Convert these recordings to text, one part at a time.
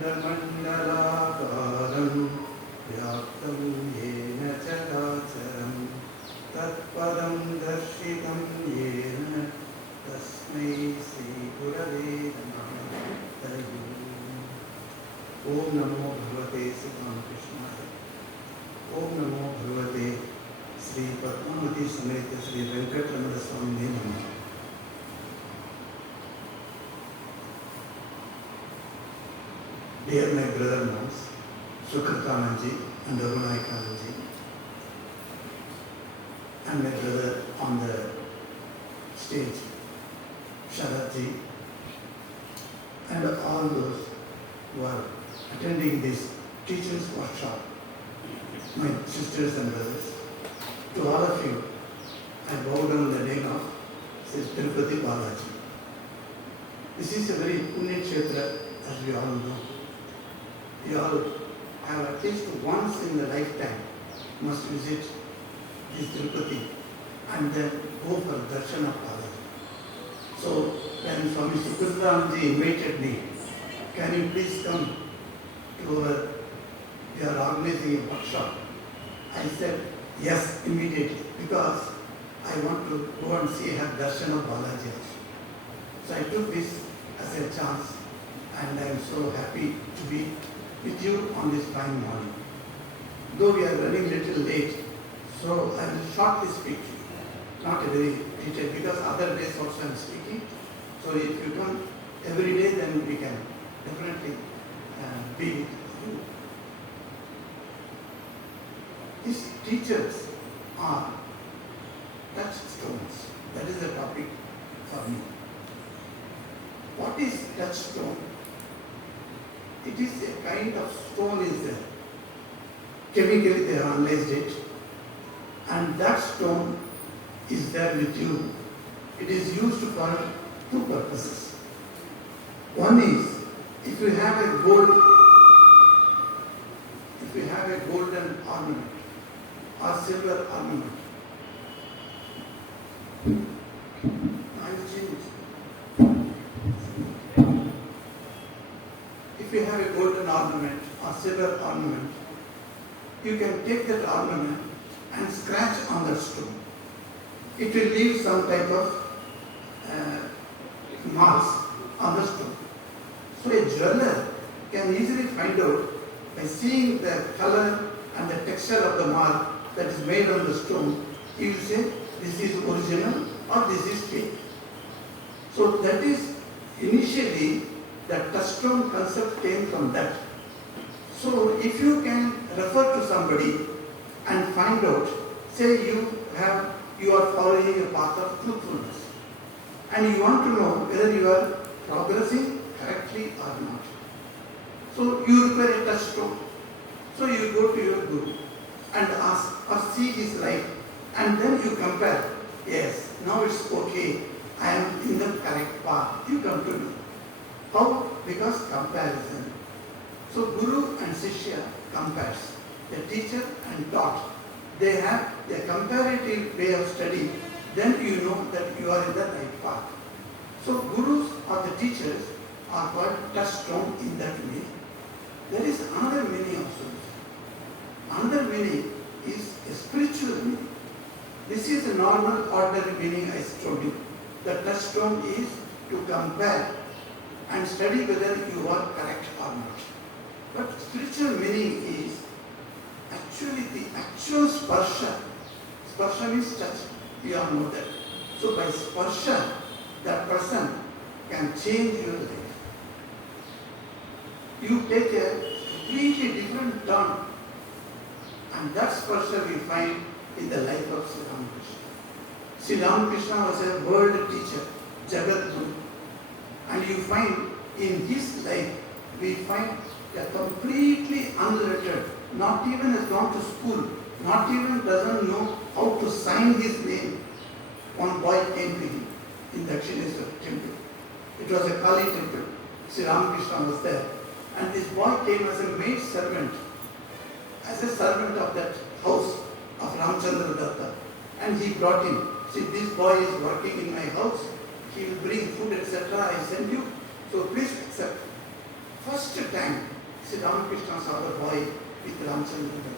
अखण्डमण्डलाकारं व्याप्तं येन चराचरं तत्पदं दर्शितं येन तस्मै श्रीगुरवे नमः। ओम नमो भगवते श्री रामकृष्णाय। ओम नमो भगवते श्री पद्मावती समेत श्री वेंकटरमण स्वामी नमः। Dear my brother-in-laws, Sukritananji and Arunaikananji, and my brother on the stage, Sharatji, and all those who are attending this teachers workshop, my sisters and brothers, to all of you, I bow down the name of Sri Tirupati Balaji. This is a very Punya Kshetra, as we all know. We all have at least once in the lifetime must visit this Tirupati and then go for darshan of Balaji. So when Swami Sukritananji invited me, can you please come to we are organizing a workshop? I said yes immediately because I want to go and see her darshan of Balaji also. So I took this as a chance and I am so happy to be with you on this fine morning. Though we are running a little late, so I will shortly speak, not a very detailed, because other days also I am speaking. So if you come every day, then we can definitely be with you. These teachers are touchstones. That is the topic for me. What is touchstone? It is a kind of stone is there. Chemically they have analyzed it. And that stone is there with you. It is used for two purposes. One is, if you have a golden ornament or silver ornament, I will change it. If you have a golden ornament or silver ornament, you can take that ornament and scratch on that stone. It will leave some type of marks on the stone. So a jeweler can easily find out by seeing the color and the texture of the mark that is made on the stone. He will say this is original or this is fake. So that is initially the touchstone concept came from that. So if you can refer to somebody and find out, say you are following a path of truthfulness and you want to know whether you are progressing correctly or not. So you require a touchstone. So you go to your guru and ask or see his life and then you compare. Yes, now it's okay. I am in the correct path. You come to me. How? Because comparison. So Guru and Shishya compares. The teacher and taught. They have a comparative way of study. Then you know that you are in the right path. So Gurus or the teachers are called touchstone in that way. There is another meaning also. Another meaning is a spiritual meaning. This is a normal, ordinary meaning I told you. The touchstone is to compare and study whether you are correct or not. But spiritual meaning is actually the actual sparsha. Sparsha means touch. We all know that. So by sparsha, that person can change your life. You take a completely different turn. And that sparsha we find in the life of Sri Ramakrishna. Sri Ramakrishna was a world teacher, Jagat Guru. And you find in his life, we find a completely unlettered, not even has gone to school, not even doesn't know how to sign his name. One boy came to him in the Dakshineswar temple. It was a Kali temple. Sri Ramakrishna was there. And this boy came as a maid servant, as a servant of that house of Ramchandra Datta. And he brought him. See, this boy is working in my house. He will bring food, etc. I send you. So please accept. First time Sri Ramakrishna saw the boy with Ramchandra.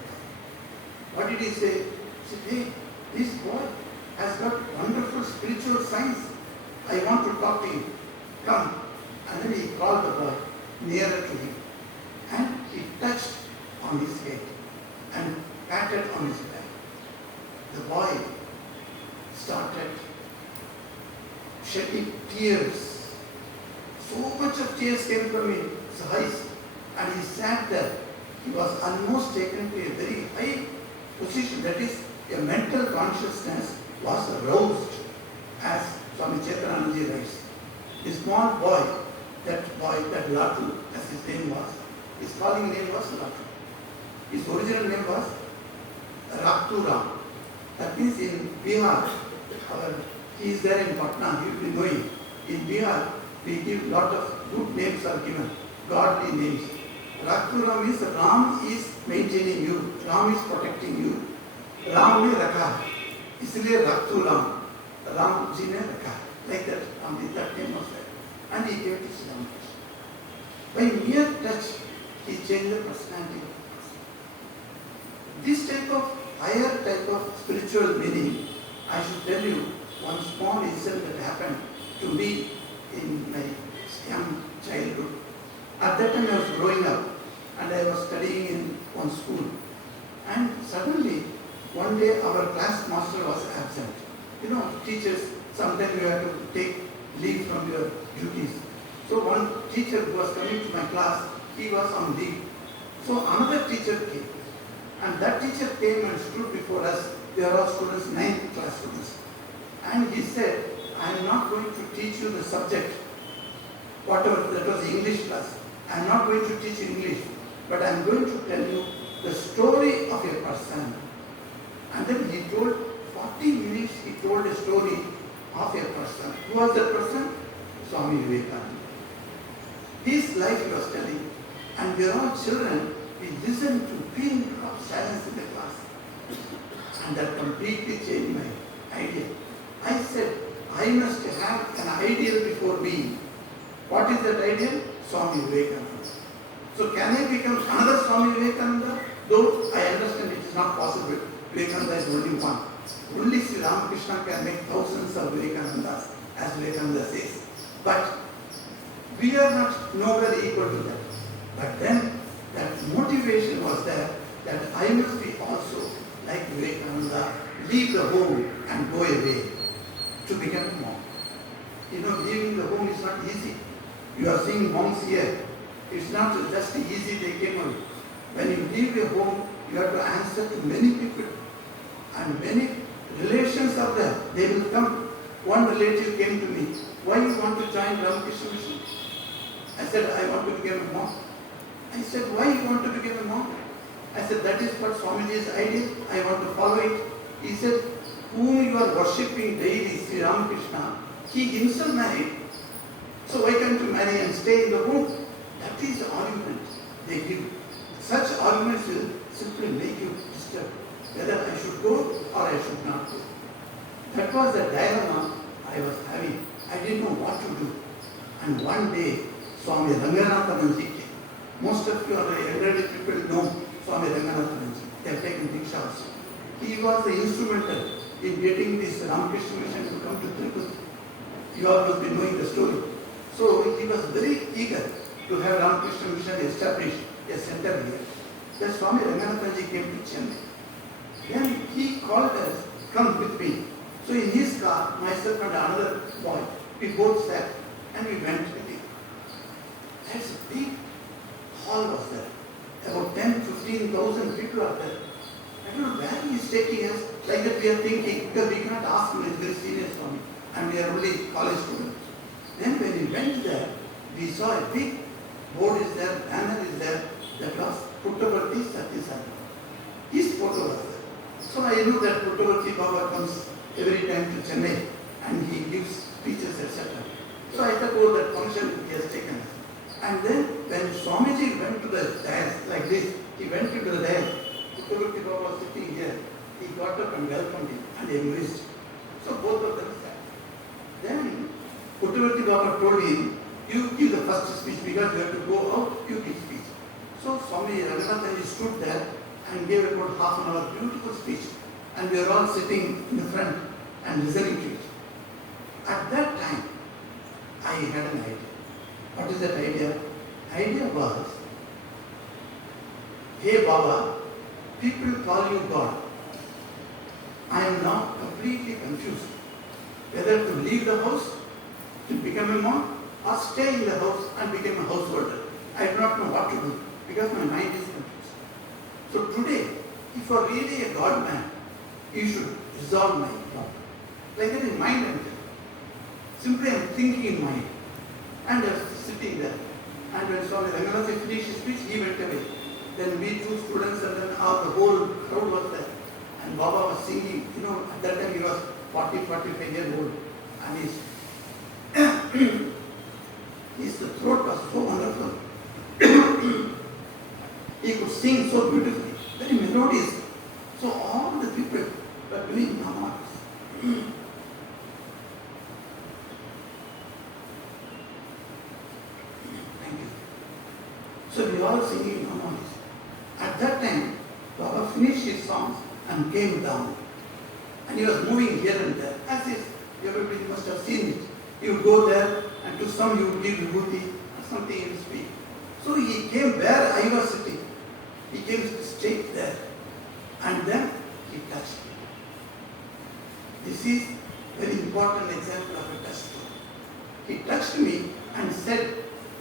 What did he say? He said, hey, this boy has got wonderful spiritual signs. I want to talk to you. Come. And then he called the boy nearer to him. And he touched on his head and patted on his back. The boy started shedding tears. So much of tears came from his eyes. And he sat there. He was almost taken to a very high position. That is, a mental consciousness was aroused, as Swami Chaitanya writes. The small boy, that Latu, as his name was, his calling name was Latu. His original name was Rakturam. That means in Bihar, he is there in Patna, he will be knowing. In Bihar, we give lot of good names are given, godly names. Rakturam means Ram is maintaining you, Ram is protecting you. Ram ne rakha, isliye Rakturam, Ram ji ne rakha. Like that, that name was there. And he gave to Sri Ramakrishna. By mere touch, he changed the personality. This type of higher type of spiritual meaning, I should tell you one small incident that happened to me in my young childhood. At that time I was growing up and I was studying in one school. And suddenly, one day our class master was absent. You know, teachers, sometimes you have to take leave from your duties. So one teacher who was coming to my class, he was on leave. So another teacher came. And that teacher came and stood before us. We are all students, 9th class students. And he said, I am not going to teach you the subject, whatever, that was the English class. I am not going to teach English, but I am going to tell you the story of a person. And then he told, 40 minutes he told a story of a person. Who was that person? Swami Vivekananda. His life he was telling. And we are all children, we listened to pin of silence in the class. And that completely changed my idea. I said, I must have an ideal before me. What is that ideal? Swami Vivekananda. So can I become another Swami Vivekananda? Though I understand it is not possible. Vivekananda is only one. Only Sri Ramakrishna can make thousands of Vivekanandas, as Vivekananda says. But we are not nowhere equal to that. But then that motivation was there that I must be also like Vivekananda, leave the home and go away to become a monk. You know, leaving the home is not easy. You are seeing monks here. It's not just easy they came away. When you leave your home, you have to answer to many people. And many relations are there. They will come. One relative came to me. Why you want to join Ramakrishna Mission? I said, I want to become a monk. I said, why you want to become a monk? I said, that is what Swamiji's idea. I want to follow it. He said, whom you are worshipping daily, Sri Ramakrishna, he himself married. So why can't you marry and stay in the home? That is the argument they give. Such arguments will simply make you disturb whether I should go or I should not go. That was the dilemma I was having. I didn't know what to do. And one day, Swami Ranganathananji came. Most of you are elderly people know Swami Ranganathananji. They have taken Diksha also. He was the instrumental in getting this Ramakrishna Mission to come to Tirupati. You all must be knowing the story. So he was very eager to have Ramakrishna Mission established a center here. Then Swami Ranganathananji came to Chennai. Then he called us, come with me. So in his car, myself and another boy, we both sat and we went with him. That's a big hall was there. About 10,000-15,000 people are there. I don't know where he is taking us. Like that we are thinking, because we cannot ask him, he is very serious for me. And we are only college students. Then when we went there, we saw a big board is there, banner is there, that was Puttavarti Satyasai. His photo was there. So I knew that Puttavarti Baba comes every time to Chennai and he gives speeches, etc. So I thought, oh, that function he has taken. And then when Swamiji went to the dais like this, he went into the dais, Puttavarti Baba was sitting here. He got up and welcomed him and embraced. So both of them sat. Then Puttavarti Baba told him, you give the first speech because you have to go out, you give speech. So Swami Vimokshanandaji stood there and gave about half an hour beautiful speech. And we were all sitting in the front and listening to it. At that time, I had an idea. What is that idea? Idea was, hey Baba, people call you God. I am now completely confused whether to leave the house to become a monk or stay in the house and become a householder. I do not know what to do because my mind is confused. So today, if you are really a God man, you should resolve my problem. Like that in mind and simply I am thinking in mind. And I was sitting there. And when Swami Vimokshanandaji finished his speech, he went away. Then we two students and then the whole crowd was there. And Baba was singing, at that time he was 40, 45 years old. And his throat was so wonderful. He could sing so beautifully, very melodious. So all the people were doing namas. Thank you. So we were all singing namas. At that time, Baba finished his songs and came down. And he was moving here and there. As if everybody must have seen it. He would go there and to some he would give vibhuti or something he would speak. So he came where I was sitting. He came straight there. And then he touched me. This is a very important example of a touch. He touched me and said,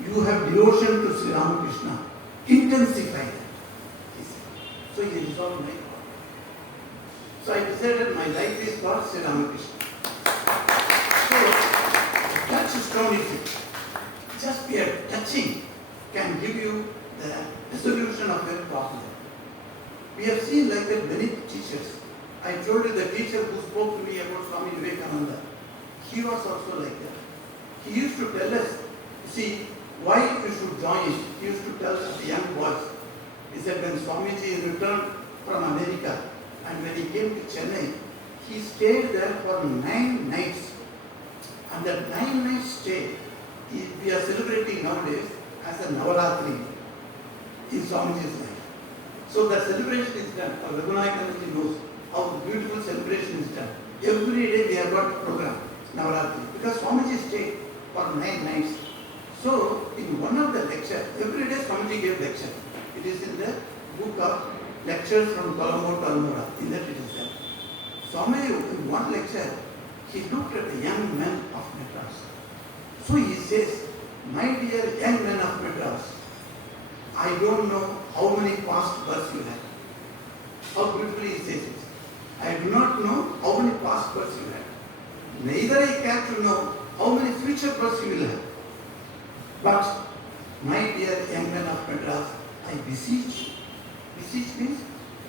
you have devotion to Sri Ramakrishna. Intensify that. He said. So he resolved my problem. So I decided my life is for Sri Ramakrishna. So, touch stone is it. Just be a touching can give you the resolution of your problem. We have seen like that many teachers. I told you the teacher who spoke to me about Swami Vivekananda, he was also like that. He used to tell us, see, why you should join. He used to tell us the young boys. He said when Swamiji returned from America and when he came to Chennai, he stayed there for 9 nights. And that 9 nights stay, we are celebrating nowadays as a Navaratri in Swamiji's life. So that celebration is done. Raghunayakanji knows how the beautiful celebration is done. Every day we have got a program, Navaratri, because Swamiji stayed for 9 nights. So in one of the lectures, every day Swamiji gave lecture. It is in the book of Lectures from Colombo to Almora. In that it is there. Swamiji, in one lecture, he looked at the young men of Madras. So he says, my dear young men of Madras, I don't know how many past births you had. How beautifully he says it. I do not know how many past births you had. Neither I care to know how many future births you will have. But, my dear young men of Madras, I beseech you. Beseech means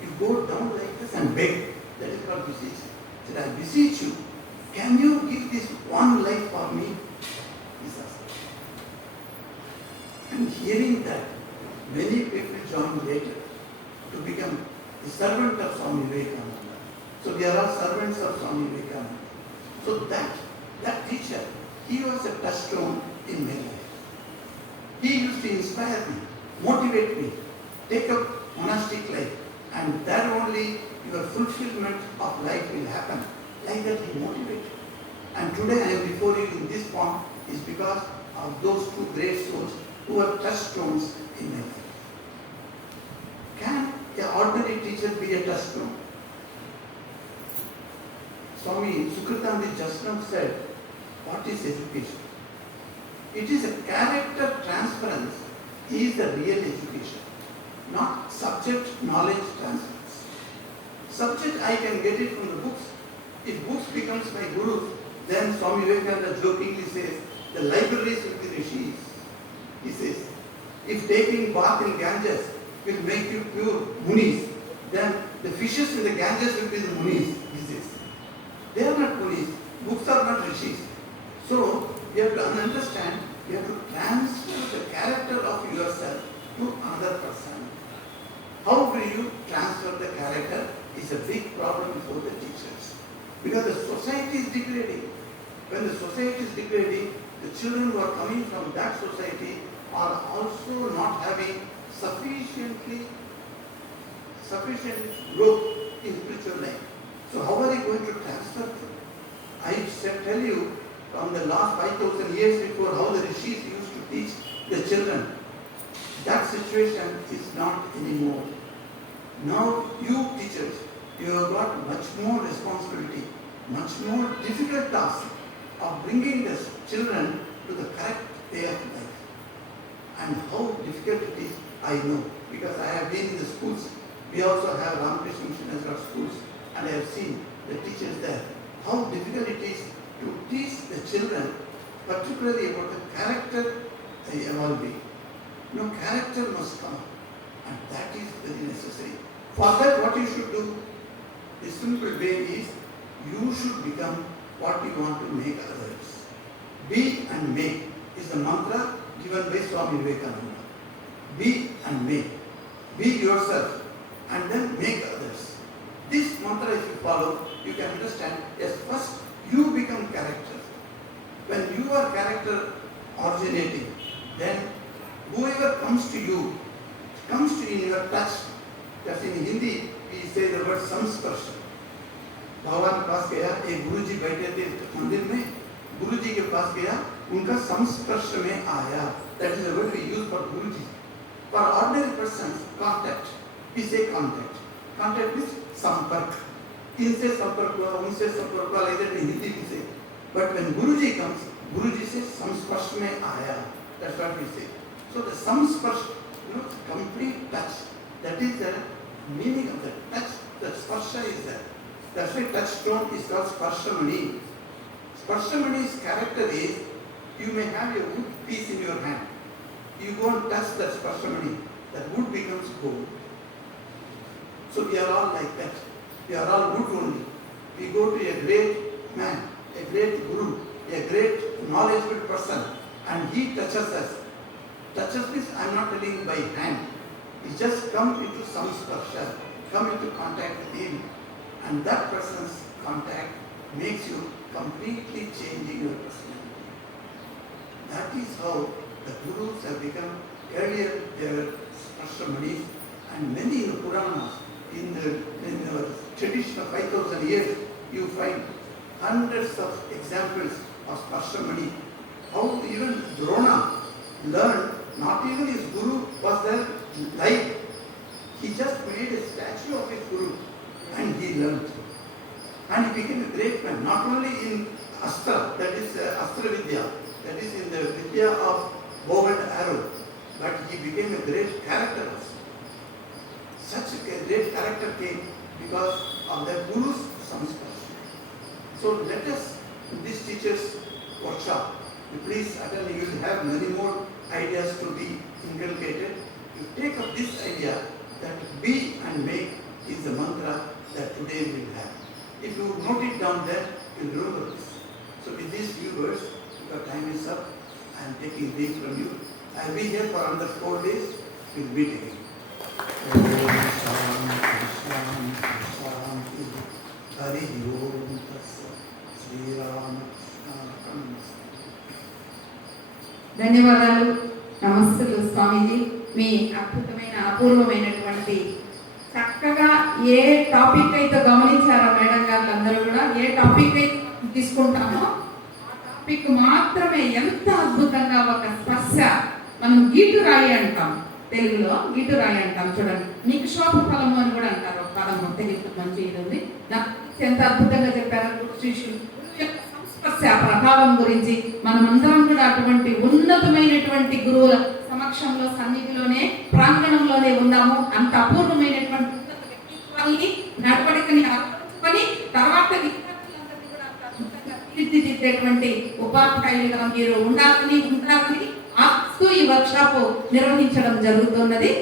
you go down like this and beg. That is called beseech. I said, I beseech you, can you give this one life for me? He says. And hearing that, many people joined later to become the servant of Swami Vivekananda. So they are all servants of Swami Vivekananda. So that teacher, he was a touchstone in my life. He used to inspire me, motivate me, take up monastic life, and that only your fulfillment of life will happen. Like that he motivated. And today I am before you in this form is because of those two great souls who are touchstones in my life. Can an ordinary teacher be a touchstone? Swami Sukritanandi just now said, what is education? It is a character transference is the real education, not subject knowledge transference. Subject I can get it from the books. If books becomes my guru, then Swami Vivekananda jokingly says, the libraries will be rishis. He says, if taking bath in Ganges will make you pure munis, then the fishes in the Ganges will be the munis, he says. They are not munis, books are not rishis. So, you have to understand, you have to transfer the character of yourself to another person. How do you transfer the character is a big problem for the teachers. Because the society is degrading. When the society is degrading, the children who are coming from that society are also not having sufficient growth in spiritual life. So how are you going to transfer? I tell you from the last 5,000 years before how the rishis used to teach the children. That situation is not anymore. Now you teachers, you have got much more responsibility, much more difficult task of bringing the children to the correct way of life. And how difficult it is, I know, because I have been in the schools. We also have Ramakrishna schools, and I have seen the teachers there. How difficult it is to teach the children, particularly about the character evolving. No, character must come, and that is very necessary. For that, what you should do, the simple way is, you should become what you want to make others. Be and make is the mantra given by Swami Vivekananda. Be and make. Be yourself and then make others. This mantra, if you follow, you can understand, yes, first you become character. When you are character originating, then whoever comes to you in your touch. That's in Hindi, we say the word samsparsha. भगवान के पास गया, एक गुरुजी बैठे थे मंदिर में, गुरुजी के पास गया, उनका संस्पर्श में आया. That is the word we use for Guruji. For ordinary persons, contact. We say contact. Contact means संपर्क. इनसे संपर्क हुआ, उनसे संपर्क हुआ, like that in Hindi we say. But when Guruji comes, गुरुजी से संस्पर्श में आया. That's what we say. So the samsparsh, complete touch. That is the meaning of the touch. The sparsha is there. That's why touchstone is called sparshamani. Sparshamani's character is, you may have a wood piece in your hand. You go and touch that sparshamani, that wood becomes gold. So we are all like that. We are all wood only. We go to a great man, a great guru, a great knowledgeable person, and he touches us. Touches means I am not telling by hand. You just come into samsparsha, come into contact with him, and that person's contact makes you completely changing your personality. That is how the gurus have become. Earlier they were sparsha-manis, and many in the Puranas, in our tradition of 5,000 years, you find hundreds of examples of sparsha-mani. How even Drona learned, not even his guru was there live. He just made a statue of his guru and he learned. And he became a great man, not only in Astra, that is Astra Vidya, that is in the Vidya of bow and arrow, but he became a great character also. Such a great character came because of the guru's samskaras. So let us, in this teacher's workshop, please attend, you will have many more ideas to be inculcated. You take up this idea that be and make is the mantra that today we will have. If you note it down there, you will remember this. So with these few words, because time is up, I am taking leave from you. I will be here for another 4 days. We will meet again. ధన్యవాదాలు. నమస్తేలు స్వామీజీ. మీ అద్భుతమైన అపూర్వమైనటువంటి చక్కగా ఏ topic అయితే గమనించారో madam గారు అందరూ కూడా, ఏ topic అయితే తీసుకుంటామో ఆ టాపిక్ మాత్రమే ఎంత అద్భుతంగా ఒక స్పర్శ. మనం గీటు రాయి అంటాం, తెలుగులో గీటు రాయి అంటాం. చూడండి, మీకు శోభ ఫలము అని కూడా అంటారు. ఒక పదము తెలుగు మంచి ఇది ఉంది. ఎంత అద్భుతంగా చెప్పారు శిష్యులు సంస్పర్శ ప్రభావం గురించి. మనమందరం కూడా అటువంటి ఉన్నతమైనటువంటి గురువుల సమక్షంలో, సన్నిధిలోనే, ప్రాంగణంలోనే ఉన్నాము. అంత అపూర్వమైనటువంటి ఉన్నత వ్యక్తిత్వాన్ని, నడవడికని అర్థించుకొని తర్వాత విద్యార్థులందరినీ కూడా అంత అద్భుతంగా తీర్చిదిద్దేటువంటి ఉపాధ్యాయులుగా మీరు ఉండాలని, ఉంటారని ఆస్తూ ఈ వర్క్ షాప్ నిర్వహించడం జరుగుతున్నది.